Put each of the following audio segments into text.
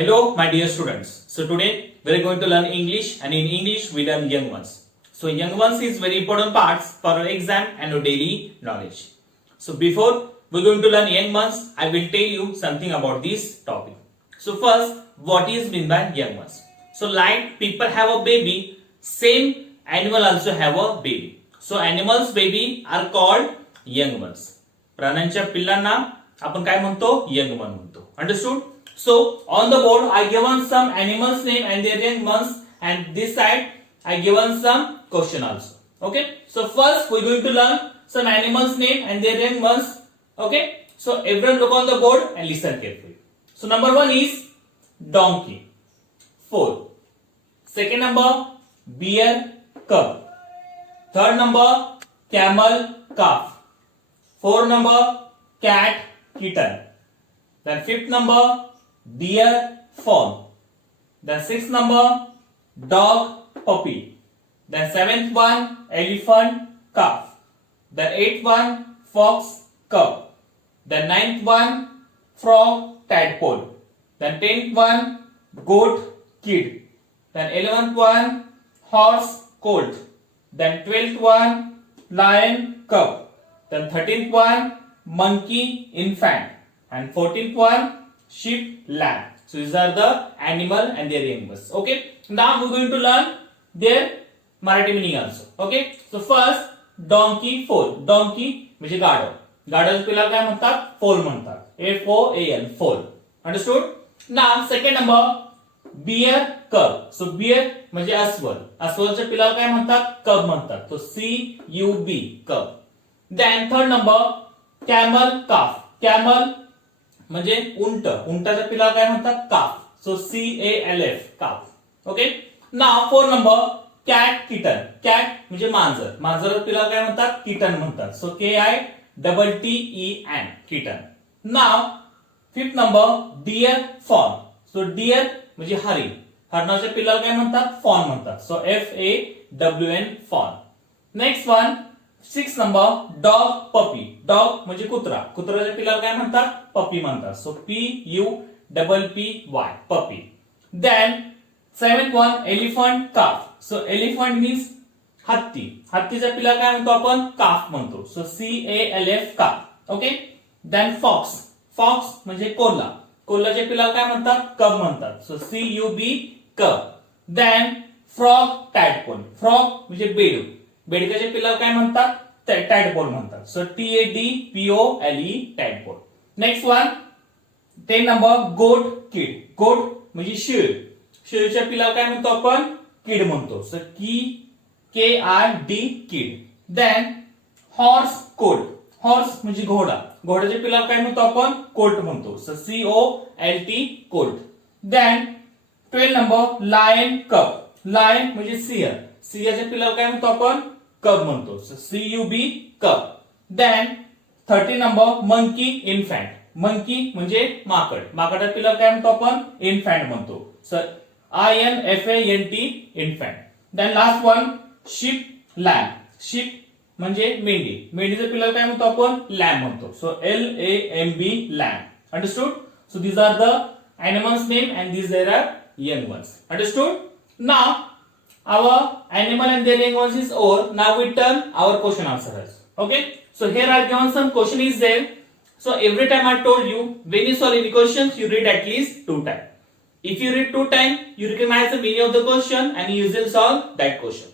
Hello, my dear students. So today we are going to learn English, and in English we learn young ones. So young ones is very important parts for our exam and our daily knowledge. So before we're going to learn young ones, I will tell you something about this topic. So first, what is mean by young ones? So like people have a baby, same animal also have a baby. So animals baby are called young ones. प्राण्यांच्या पिल्लांना आपण काय म्हणतो? young one म्हणतो. Understood? So on the board I given some animals name and their young ones, and this side I given some question also. Okay, so first we're going to learn some animals name and their young ones. Okay, so everyone look on the board and listen carefully. So number 1 is donkey, 4. Second number bear, cub. Third number camel, calf. 4 number cat, kitten. Then 5th number deer, fawn. Then 6th number dog, puppy. Then 7th one elephant, calf. Then 8th one fox, cub. Then 9th one frog, tadpole. Then 10th one goat, kid. Then 11th one horse, colt. Then 12th one lion, cub. Then 13th one monkey, infant. And 14th one sheep, lamb. So these are the animal and their young ones. Okay, now we are going to learn their Marathi meaning also. Okay, so first donkey, foal. Donkey म्हणजे गाढव. गाढव पिला काय म्हणतात? फोल म्हणतात. FOAL, फोल. Understood? Now second number bear, cub. So bear म्हणजे अस्वल. अस्वलच्या पिलाला काय म्हणतात? cub म्हणतात. So CUB, cub. Then third number camel, calf. Camel म्हणजे उंट. उंटाच्या पिलाला काय म्हणतात? calf. So CALF, calf. Okay. Now four number cat, kitten. Cat म्हणजे मांजर. मांजराच्या पिलाला काय म्हणतात? kitten म्हणतात. So KITTEN, kitten. Now fifth number deer, fawn. So deer म्हणजे हरिण. हरणाच्या पिलाला काय म्हणतात? fawn म्हणतात. So FAWN, fawn. Next one sixth number dog, puppy. Dog म्हणजे कुत्रा. कुत्र्याच्या पिलाला काय म्हणतात? puppy म्हणतात. So PUPPY, puppy. Then seventh one elephant, calf. So elephant means हत्ती. हत्तीच्या पिलाला काय म्हणतो आपण? calf म्हणतो. So CALF, calf. Okay. Then fox. Fox म्हणजे कोल्हा. कोल्हाच्या पिलाला काय म्हणतात? cub म्हणतात. So CUB, cub. Then frog, tadpole. Frog म्हणजे बेडूक. बेडकाच्या पिलाला काय म्हणतात? टॅडपोल म्हणतात. So TADPOLE, tadpole. Next one 10 number goat, kid. Goat म्हणजे शेळ. शेळीच्या पिलाला काय म्हणतो आपण? किड म्हणतो. So KID, kid. Then horse, colt. Horse म्हणजे घोडा. घोड्याच्या पिलाला काय म्हणतो आपण? कोल्ट म्हणतो. So COLT, colt. Then 12 number lion, cub. Lion म्हणजे सिंह. सिंहाच्या पिलाला काय म्हणतो आपण? cub म्हणतो. So CUB, cub. Then 30 number monkey, infant. monkey म्हणजे माकड. माकडाच्या पिलाला काय म्हणतो आपण? infant म्हणतो. So INFANT, infant. Then last one sheep, lamb. sheep म्हणजे मेंढी. मेंढीच्या पिलाला काय म्हणतो आपण? lamb म्हणतो. So LAMB, lamb. Understood? So these are the animals name and these are young ones. Understood? Now our animal and their young ones is over. Now we turn our question answers. Okay, so here I given some question is there. So every time I told you, when you solve any questions, you read at least 2 times. If you read 2 times, you recognize the meaning of the question and you will solve that question.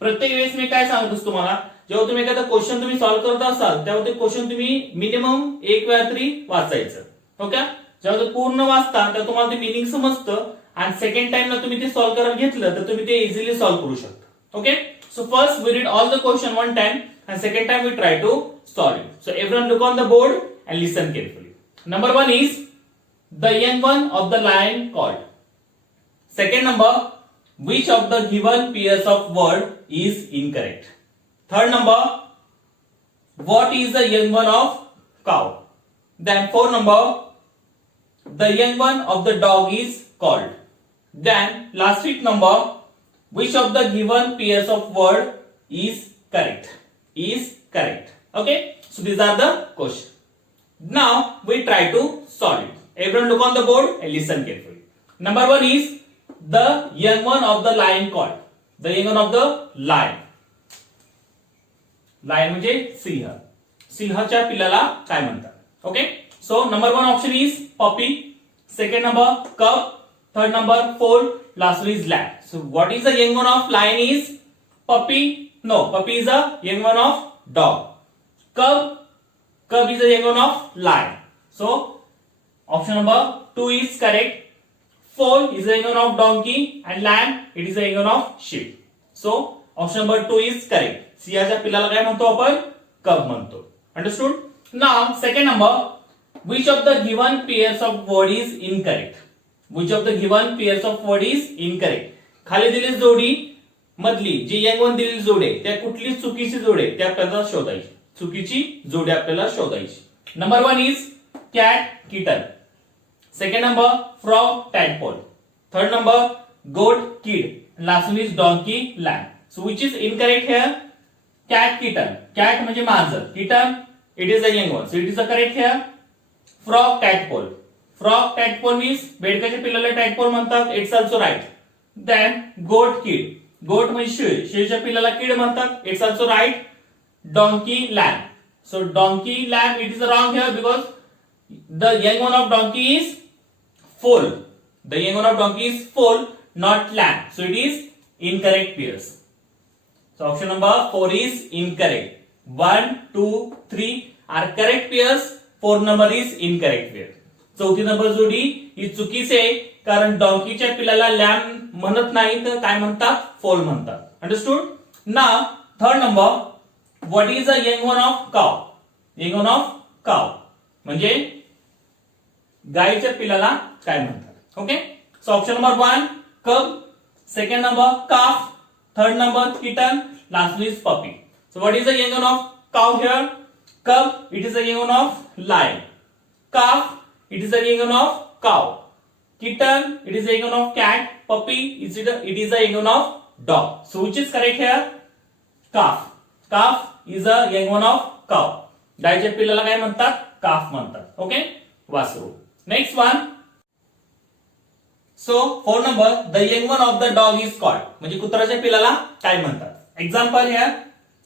प्रत्येक वेळेस मी काय सांगतो तुम्हाला, जेव्हा तुम्ही एखादा question तुम्ही solve करत असाल तेव्हा ते क्वेश्चन तुम्ही मिनिमम 1 वेळा तरी वाचायचं. ओके, जेव्हा ते पूर्ण वाचता तेव्हा तुम्हाला ते मिनिंग समजतं आणि सेकंड टाइम ला तुम्ही ते सॉल्व्ह करायला घेतलं तर तुम्ही ते इझिली सॉल्व्ह करू शकता. Okay, so first we read all the question 1 time and second time we try to solve it. So everyone look on the board and listen carefully. Number 1 is the young one of the lion called. Second number, which of the given pairs of word is incorrect? Third number, what is the young one of cow? Then fourth number, the young one of the dog is called. Then last fifth number, which of the given pairs of word is correct? Is correct. Okay, so these are the questions. Now we try to solve it. Everyone look on the board and listen carefully. Number 1 is the young one of the lion caught. The young one of the lion. Lion म्हणजे सिंह. सिंहाच्या पिल्लाला काय म्हणतात? Okay. So number 1 option is puppy. Second number cub. Third number foal. Last one is lamb. So what is the young one of lion is puppy? No, puppy is a young one of dog. Cub is a young one of lion. So option number 2 is correct. Foal is a young one of donkey and lamb it is a young one of sheep. So option number 2 is correct. सिंहाच्या पिल्लाला काय म्हणतो आपण? cub म्हणतो. Understood? Now second number, which of the given pairs of word is incorrect? Which of the given pairs of word is incorrect? खाली दिलेली जोडी मधली जी young one दिलेली जोडी आहे त्या कुठली चुकीची जोडी आहे ते आपल्याला शोधायची. चुकीची जोडी आपल्याला शोधायची. Number 1 is cat kitten. Second number frog tadpole. Third number goat kid. Last one is donkey lamb. So which is incorrect here? Cat kitten. Cat म्हणजे मांजर. Kitten it is a young one. So it is the correct here. Frog tadpole. Frog tadpole means बेडकाच्या पिल्लाला tadpole म्हणतात. It's also right. Then goat kid. Goat म्हणजे शेळी. शेळीच्या पिल्लाला kid म्हणतात. It's also right. Donkey lamb. So donkey lamb it is wrong here because the young one of donkey is foal. The young one of donkey is foal, not lamb. So it is incorrect pairs. So option number 4 is incorrect. 1, 2, 3 are correct pairs. 4 number is incorrect pair. चौथी number जोडी ही चुकीची आहे कारण डॉंकीच्या पिल्लाला lamb म्हणत नाही तर काय म्हणतात? फोल म्हणतात. Understood? Now third number, what is a young one of काव? यंग वन ऑफ काव म्हणजे गायीच्या पिल्लाला काय म्हणतात? Okay. So option number 1 cub, second number calf, third number kitten, last one is puppy. So what is the young one of cow here? Cub, it is the young one of lion. Calf, it is the young one of cow. Kitten, it is the young one of cat. Puppy, it is the young one of dog. So which is correct here? Calf. Calf is a young one of cow. गायीच्या पिल्लाला काय म्हणतात? calf म्हणतात. Okay. वासरू. Next one. So 4 number, the young one of the dog is called. म्हणजे कुत्र्याच्या पिल्लाला काय म्हणतात? Example here.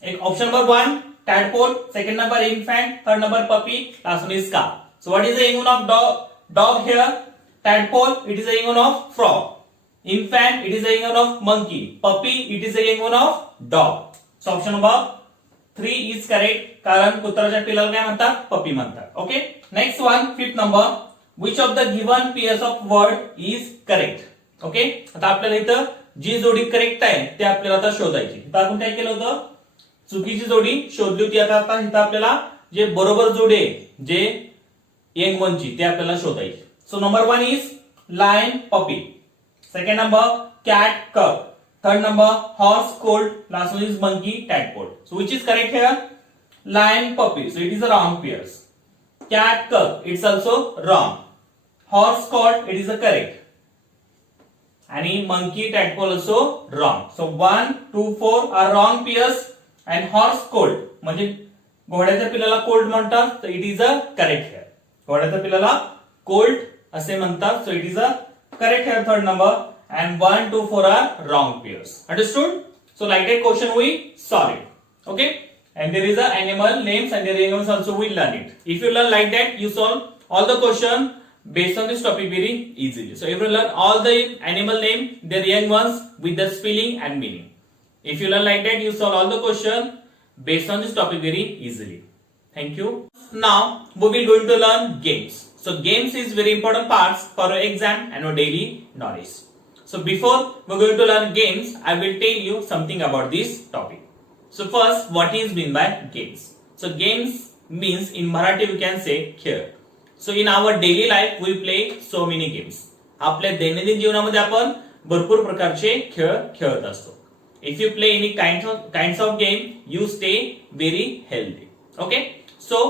एक option number 1 tadpole, second number infant, third number puppy, last one is calf. So what is the young one of dog here? Tadpole, it is the young one of frog. Infant, it is the young one of monkey. Puppy, it is the young one of dog. So option number 3 is correct कारण कुत्र्याच्या पिल्लाला काय म्हणतात? Puppy म्हणतात. Okay. Next one, fifth number, which of the given pairs of word is correct? Okay. आता आपल्याला इथं जी जोडी correct आहे ते आपल्याला आता शोधायची. इथं आपण काय केलं होतं? चुकीची जोडी शोधली होती. आता इथं आपल्याला जे बरोबर जोडी आहे जे यंग वनची ते आपल्याला शोधायची. So number 1 is lion puppy, second number cat cub, third number horse colt, last one is monkey tadpole. So which is correct here? Lion puppy, so it is a wrong pairs. Cat cub, it's also wrong. Horse colt, it is a correct. And monkey tadpole also wrong. So 1, 2, 4 are wrong pairs and horse colt म्हणजे घोड्याच्या पिल्लाला Colt म्हणतात तर it is a correct here. घोड्याच्या पिल्लाला Colt असे म्हणतात so it is a correct here third number and 1, 2, 4 are wrong pairs. Understood? So like that question we solve it. Okay? And there is a animal names and their names also we learn it. If you learn like that, you solve all the question based on this topic very easily. So if you learn all the animal name, their young ones with the spelling and meaning. If you learn like that, you solve all the question based on this topic very easily. Thank you. Now we will going to learn games. So games is very important parts for your exam and your daily knowledge. So before we are going to learn games, I will tell you something about this topic. So first, what is mean by games? So games means in Marathi we can say खेळ. So in our daily life we play so many games. आपल्या दैनंदिन जीवनामध्ये आपण भरपूर प्रकारचे खेळ खेळत असतो. If you play any kinds of game, you stay very healthy. Okay? So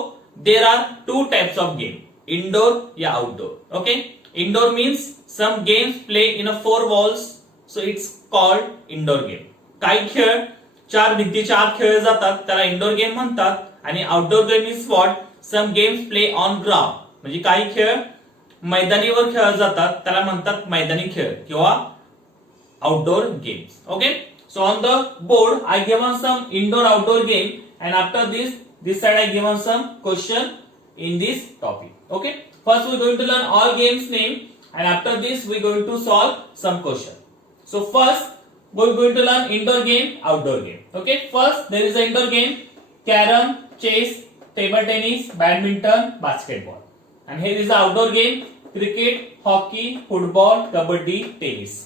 there are two types of game, indoor या outdoor. Okay? Indoor means some games play in a 4 walls, so it's called indoor game. काही खेळ 4 भिंतीच्या आत खेळले जातात त्याला indoor game म्हणतात आणि outdoor game is what some games play on ground म्हणजे काही खेळ मैदानीवर खेळले जातात त्याला म्हणतात मैदानी खेळ किंवा outdoor games. Okay, so on the board I given some indoor outdoor game, and after this side I given some question in this topic. Okay, first we are going to learn all games name, and after this we are going to solve some question. So first we are going to learn indoor game, outdoor game. Okay, first there is an indoor game: carom, chess, table tennis, badminton, basketball. And here is the outdoor game: cricket, hockey, football, kabaddi, tennis.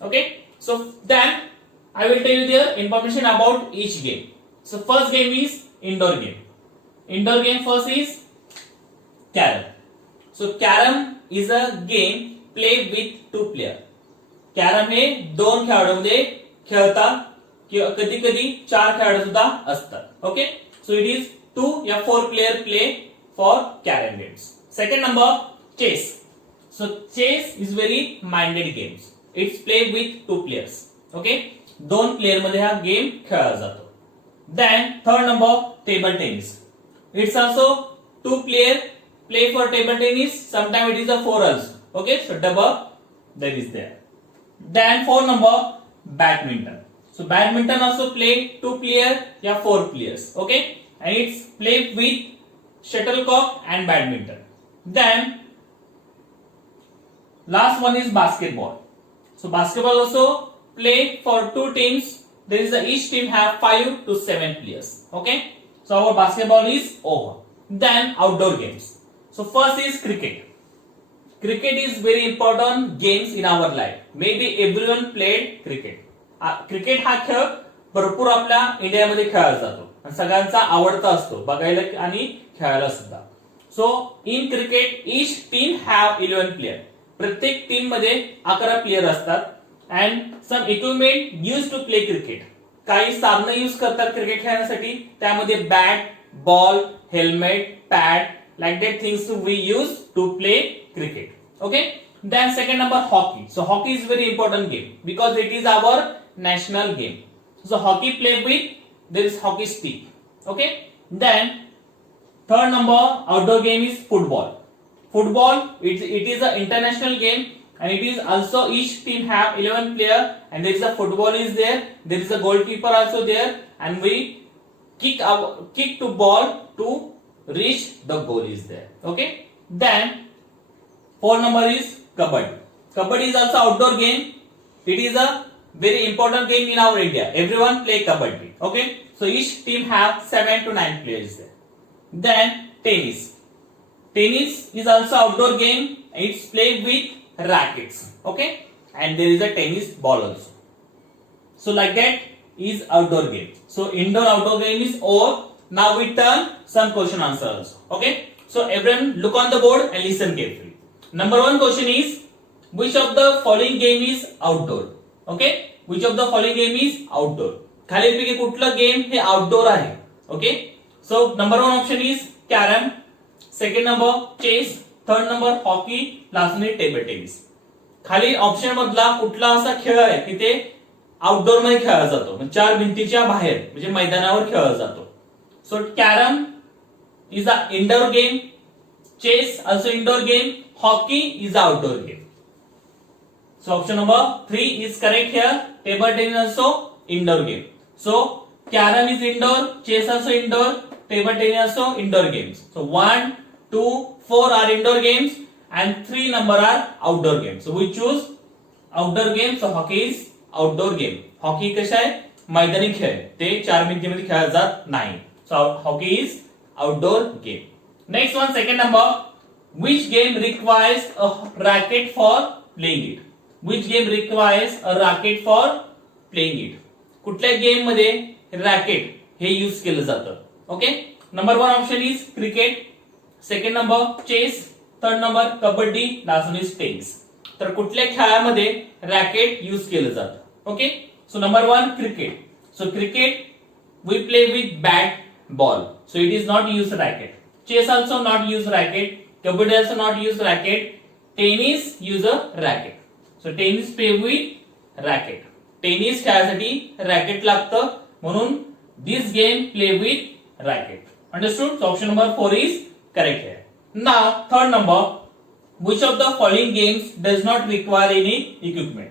Okay, so then I will tell you their information about each game. So first game is indoor game. Indoor game first is carom. So carom is a game played with two players. Carrom हे दोन खेळाडूंमध्ये खेळतात किंवा कधी कधी चार खेळाडू सुद्धा असतात. ओके, सो इट इज 2 या 4 player play for carrom games. Second number chess. So chess is very minded games. It's played with 2 players. Okay, 2 player मध्ये हा गेम खेळला जातो. Then third number table tennis. It's also 2 player play for table tennis. Sometime it is a 4 also. Okay, so double there is there. Then 4 number badminton. So badminton also play 2 player या 4 players. Okay, and it's played with shuttlecock and badminton. Then last one is basketball. So basketball also play for 2 teams. There is each team have 5 to 7 players. Okay, so our basketball is over. Then outdoor games. So first is cricket. Cricket is very important games in our life. Maybe everyone played cricket. Cricket हा खेळ भरपूर आपल्या इंडियामध्ये खेळला जातो आणि सगळ्यांचा आवडता असतो बघायला आणि खेळायला सुद्धा. So in cricket each team have 11 player. प्रत्येक टीम मध्ये 11 प्लेयर असतात. And some equipment use to play cricket. काही साधनं यूज करतात क्रिकेट खेळण्यासाठी. त्यामध्ये bat, ball, helmet, pad, like that things we use to play cricket. Okay, then second number hockey. So hockey is very important game because it is our national game. So hockey play with there is hockey stick. Okay, then third number outdoor game is football. Football it is an international game and it is also each team have 11 player and there is a football is there. There is a goalkeeper also there and we kick to ball to reach the goal is there. Okay, then 4 number is kabaddi. Kabaddi is also outdoor game. It is a very important game in our India. Everyone play kabaddi. Okay, so each team have 7 to 9 players there. Then tennis. Tennis is also outdoor game. It's played with rackets. Okay, and there is a tennis ball also. So like that is outdoor game. So indoor outdoor game is over. Now we turn some question answer also. Okay, so everyone look on the board and listen carefully. Number 1 question is which of the following game is outdoor? Okay, which of the following game is outdoor? खालीलपैकी कुठला game हे outdoor आहे? Okay, so number 1 option is carom, second number chess, third number hockey, last one table tennis. खाली option मधला कुठला असा खेळ आहे की ते आउटडोर मध्ये खेळला जातो म्हणजे 4 भिंतीच्या बाहेर म्हणजे मैदानावर खेळला जातो. So carom is an indoor game, chess also indoor game, hockey is an outdoor game. So option number 3 is correct here. Table tennis also indoor game. So carom is indoor, chess also indoor, table tennis also indoor games. So 1, 2, 4 are indoor games and 3 number are outdoor games. So we choose outdoor game. So hockey is outdoor game. Hockey कशा आहे मैदानी खेळ ते 4 भिंतीमध्ये खेळला जात नाही. So hockey is outdoor game. Next one, second number. Which game requires a racket for playing it? Which game requires a racket for playing it? कुठल्या गेम मध्ये रॅकेट हे यूज केलं जातं? Okay, number 1 option is cricket, second number chess, third number kabaddi, last one is tennis. तर कुठल्या खेळामध्ये racket use केलं जातं? Okay, so number 1 cricket. So cricket we play with bat, ball, so it is not use racket. Chess also not use racket, kabaddi also not use racket, tennis use a racket. So tennis play with racket. Tennis खेळासाठी racket लागतं म्हणून this game play with racket. Understood? So option number 4 is correct here. Now third number, which of the following games does not require any equipment.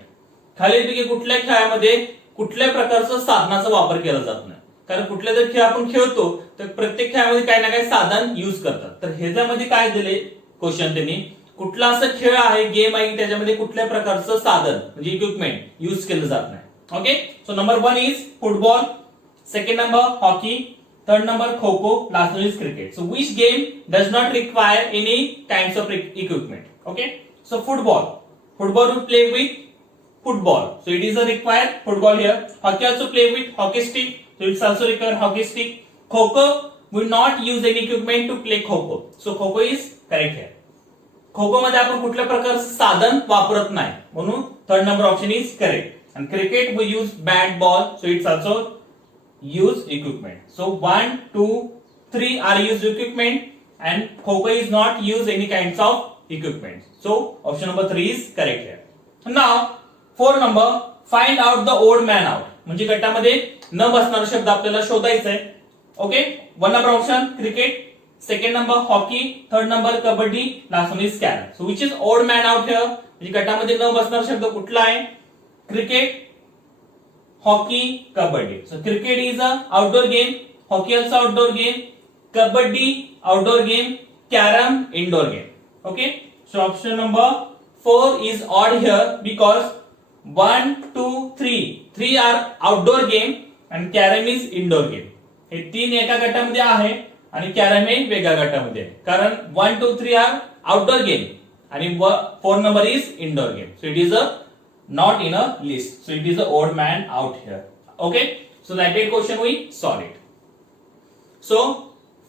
खालीलपैकी कुठल्या खेळामध्ये कुठल्या प्रकारचं साधनाचा वापर केला जात नाही. कारण कुठले जर खेळ आपण खेळतो तर प्रत्येक खेळामध्ये काही ना काही साधन युज करतात. तर ह्याच्यामध्ये काय दिले क्वेश्चन त्यांनी, कुठला असं खेळ आहे, गेम आहे, त्याच्यामध्ये कुठल्या प्रकारचं साधन म्हणजे इक्विपमेंट युज केलं जात नाही. Okay, so number 1 is football, second number hockey, third number kho-kho, last one is cricket. So which game does not require any kinds of equipment. Okay, so football we play with football, so it is a required football here. Hockey also play with hockey stick, so it's also require hockey stick. Kho-kho will not use any equipment to play kho-kho, so kho-kho is correct here. Kho-kho मध्ये आपण कुठल्या प्रकारचं साधन वापरत नाही, म्हणून third number option is correct. And cricket we use bat, ball, so it's also use equipment. So 1, 2, 3 are used equipment and Kho-Kho is not use any kinds of equipment. So option number 3 is correct here. Now 4 number, find out the odd man out. म्हणजे गटामध्ये न बसणारा शब्द आपल्याला शोधायचा आहे. Okay, 1 number option cricket, second number hockey, third number kabaddi, last one is carrom. So which is odd man out here. म्हणजे गटामध्ये न बसणारा शब्द कुठला आहे, cricket, hockey, kabaddi. So cricket is a outdoor game, hockey also outdoor game, kabaddi outdoor game, carrom indoor game. Okay, so option number 4 is odd here because 1, 2, 3 are outdoor game and carrom is indoor game. हे तीन एका गटामध्ये आहे आणि carrom हे वेगळ्या गटामध्ये आहे. कारण 1, 2, 3 are outdoor game आणि 4 number is indoor game. So it is a not in a list, so it is a odd man out here. Okay, so that question we solved it. So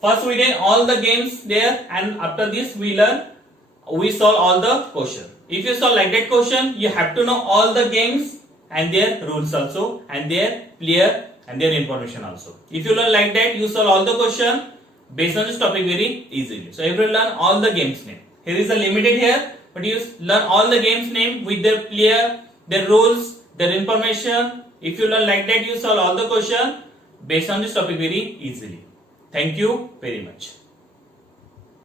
first we did all the games there and after this we solve all the question. If you solve like that question, you have to know all the games and their rules also and their player and their information also. If you learn like that, you solve all the question based on this topic very easily. So everyone learn all the games name. Here is a limited here, but you learn all the games name with their player, their rules, their information. If you learn like that, you solve all the question based on this topic very easily. Thank you very much.